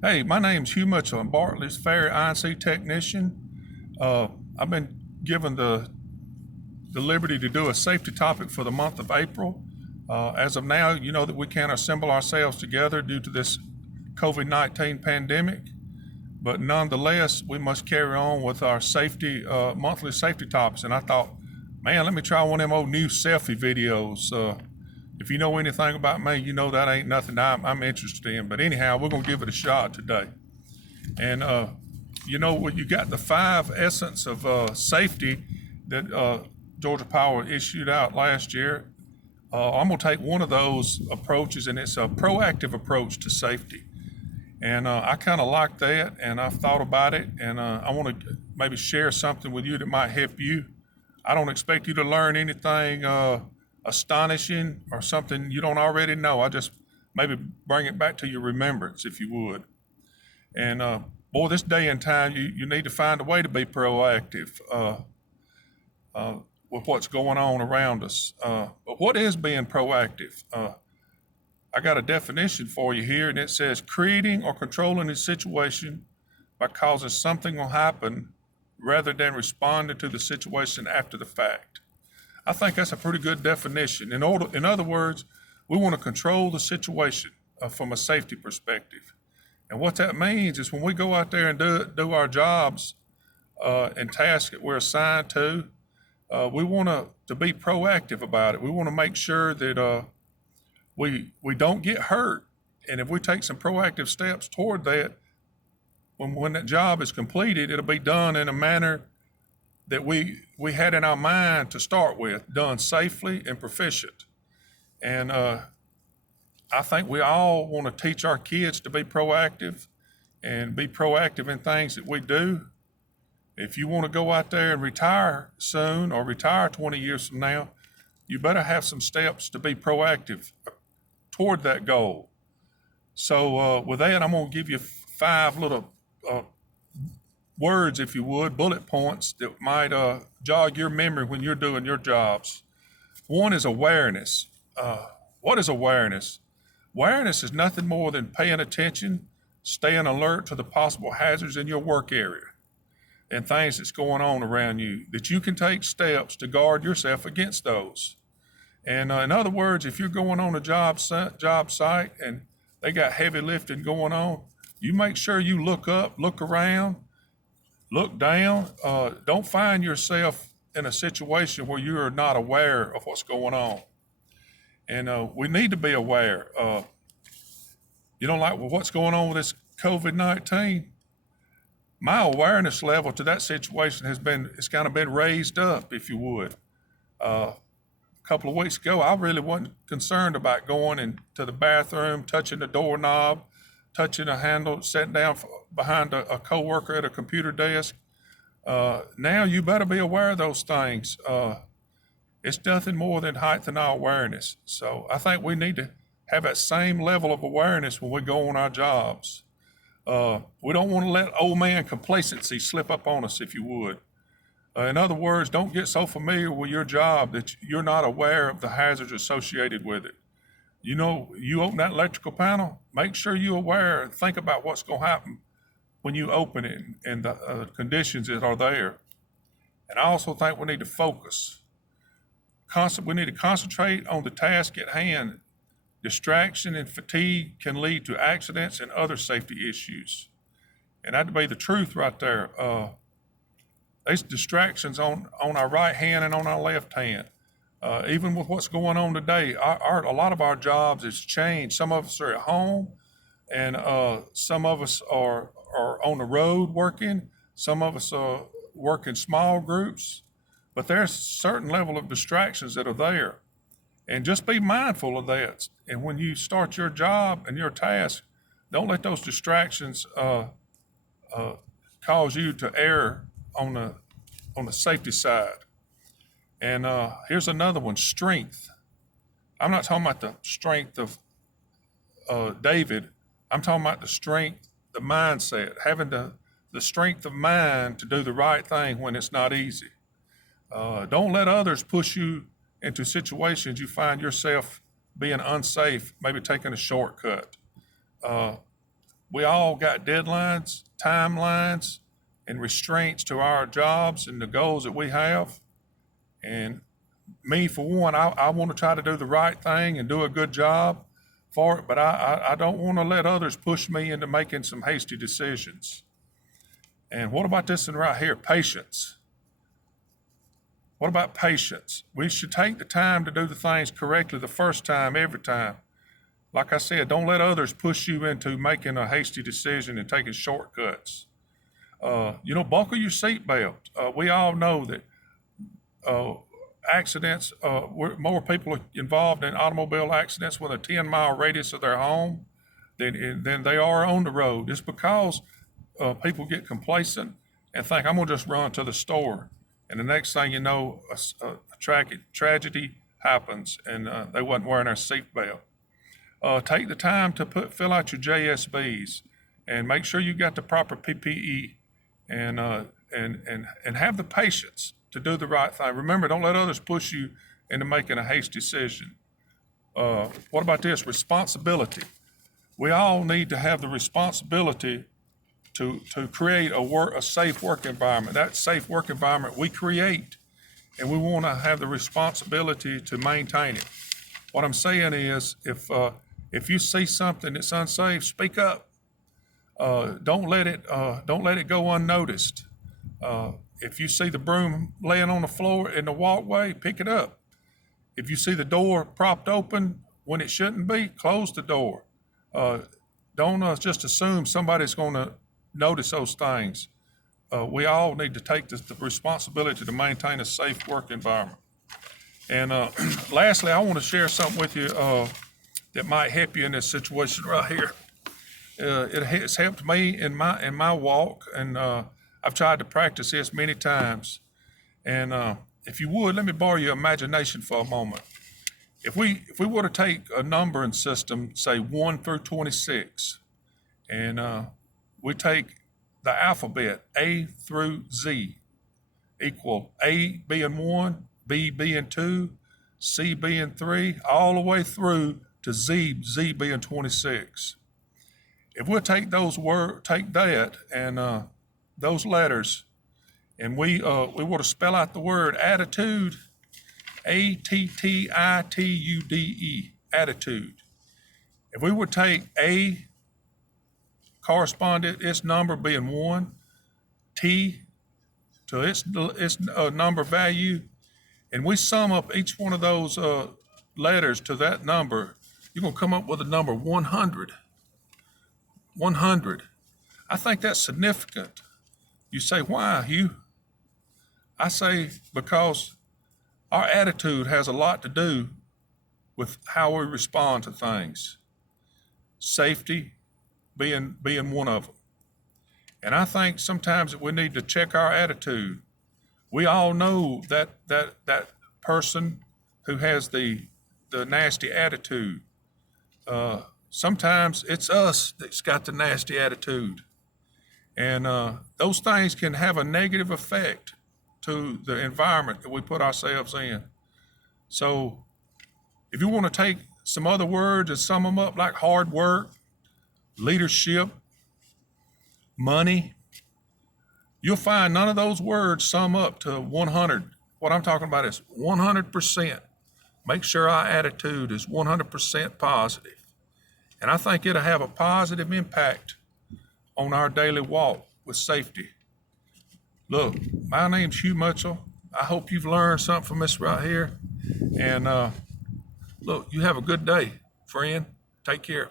Hey, my name's Hugh Mitchell. I'm Bartley's Ferry INC technician. I've been given the liberty to do a safety topic for the month of April. As of now, you know that we can't assemble ourselves together due to this COVID-19 pandemic, but nonetheless, we must carry on with our safety, monthly safety topics. And I thought, man, let me try one of them old new selfie videos. If you know anything about me, you know that ain't nothing I'm interested in. But anyhow, we're going to give it a shot today. And, when you got the 5 essence of safety that Georgia Power issued out last year, I'm going to take one of those approaches, and it's a proactive approach to safety. And I kind of like that, and I've thought about it, and I want to maybe share something with you that might help you. I don't expect you to learn anything astonishing or something you don't already know. I just maybe bring it back to your remembrance, if you would. And boy, this day and time, you need to find a way to be proactive with what's going on around us. But what is being proactive? I got a definition for you here, and it says creating or controlling a situation by causing something will happen rather than responding to the situation after the fact. I think that's a pretty good definition. In other words, we want to control the situation from a safety perspective. And what that means is when we go out there and do our jobs and tasks that we're assigned to, we want to be proactive about it. We want to make sure that we don't get hurt. And if we take some proactive steps toward that, when that job is completed, it'll be done in a manner that we had in our mind to start with, done safely and proficient. And I think we all want to teach our kids to be proactive and be proactive in things that we do. If you want to go out there and retire soon or retire 20 years from now, you better have some steps to be proactive toward that goal. So with that, I'm going to give you 5 little words, if you would, bullet points that might jog your memory when you're doing your jobs. One is awareness. What is awareness? Awareness is nothing more than paying attention, staying alert to the possible hazards in your work area and things that's going on around you, that you can take steps to guard yourself against those. And in other words, if you're going on a job site and they got heavy lifting going on, you make sure you look up, look around, look down. Don't find yourself in a situation where you're not aware of what's going on. And we need to be aware. Like what's going on with this COVID-19, my awareness level to that situation it's kind of been raised up, if you would. A couple of weeks ago, I really wasn't concerned about going into the bathroom, touching the doorknob, touching a handle, sitting down behind a coworker at a computer desk. Now you better be aware of those things. It's nothing more than heightening our awareness. So I think we need to have that same level of awareness when we go on our jobs. We don't want to let old man complacency slip up on us, if you would. In other words, don't get so familiar with your job that you're not aware of the hazards associated with it. You open that electrical panel, make sure you're aware and think about what's going to happen when you open it and the conditions that are there. And I also think we need to focus. We need to concentrate on the task at hand. Distraction and fatigue can lead to accidents and other safety issues. And that'd be the truth right there. There's distractions on our right hand and on our left hand. Even with what's going on today, a lot of our jobs has changed. Some of us are at home, and some of us are on the road working. Some of us work in small groups, but there's a certain level of distractions that are there. And just be mindful of that. And when you start your job and your task, don't let those distractions cause you to err on the safety side. And here's another one: strength. I'm not talking about the strength of David. I'm talking about the strength, the mindset, having the strength of mind to do the right thing when it's not easy. Don't let others push you into situations you find yourself being unsafe, maybe taking a shortcut. we all got deadlines, timelines, and restraints to our jobs and the goals that we have. And me, for one, I want to try to do the right thing and do a good job for it, but I don't want to let others push me into making some hasty decisions. And what about this one right here? Patience. What about patience? We should take the time to do the things correctly the first time, every time. Like I said, don't let others push you into making a hasty decision and taking shortcuts. Buckle your seatbelt. We all know that accidents, more people are involved in automobile accidents with a 10-mile radius of their home than they are on the road. It's because people get complacent and think, I'm going to just run to the store. And the next thing you know, a tragedy happens, and they wasn't wearing their seatbelt. Take the time to fill out your JSBs and make sure you got the proper PPE and have the patience to do the right thing. Remember, don't let others push you into making a hasty decision. What about this? Responsibility. We all need to have the responsibility to create a safe work environment. That safe work environment we create, and we want to have the responsibility to maintain it. What I'm saying is, if you see something that's unsafe, speak up. Don't let it go unnoticed. If you see the broom laying on the floor in the walkway, pick it up. If you see the door propped open when it shouldn't be, close the door. Don't just assume somebody's going to notice those things. We all need to take the responsibility to maintain a safe work environment. And lastly, I want to share something with you that might help you in this situation right here. It has helped me in my walk, and I've tried to practice this many times. And if you would, let me borrow your imagination for a moment. If we were to take a numbering system, say 1 through 26, and we take the alphabet A through Z, equal A being 1, B being 2, C being 3, all the way through to Z being 26. If we take that and those letters, and we were to spell out the word attitude, ATTITUDE, attitude. If we would take A, corresponded its number being 1, T to its number value, and we sum up each one of those letters to that number, you're going to come up with the number 100. 100. I think that's significant. You say, why, Hugh? I say because our attitude has a lot to do with how we respond to things. Safety being one of them. And I think sometimes we need to check our attitude. We all know that person who has the nasty attitude. Sometimes it's us that's got the nasty attitude. And those things can have a negative effect to the environment that we put ourselves in. So if you want to take some other words and sum them up, like hard work, leadership, money, you'll find none of those words sum up to 100. What I'm talking about is 100%. Make sure our attitude is 100% positive. And I think it'll have a positive impact on our daily walk with safety. Look, my name's Hugh Mitchell. I hope you've learned something from this right here. And look, you have a good day, friend. Take care.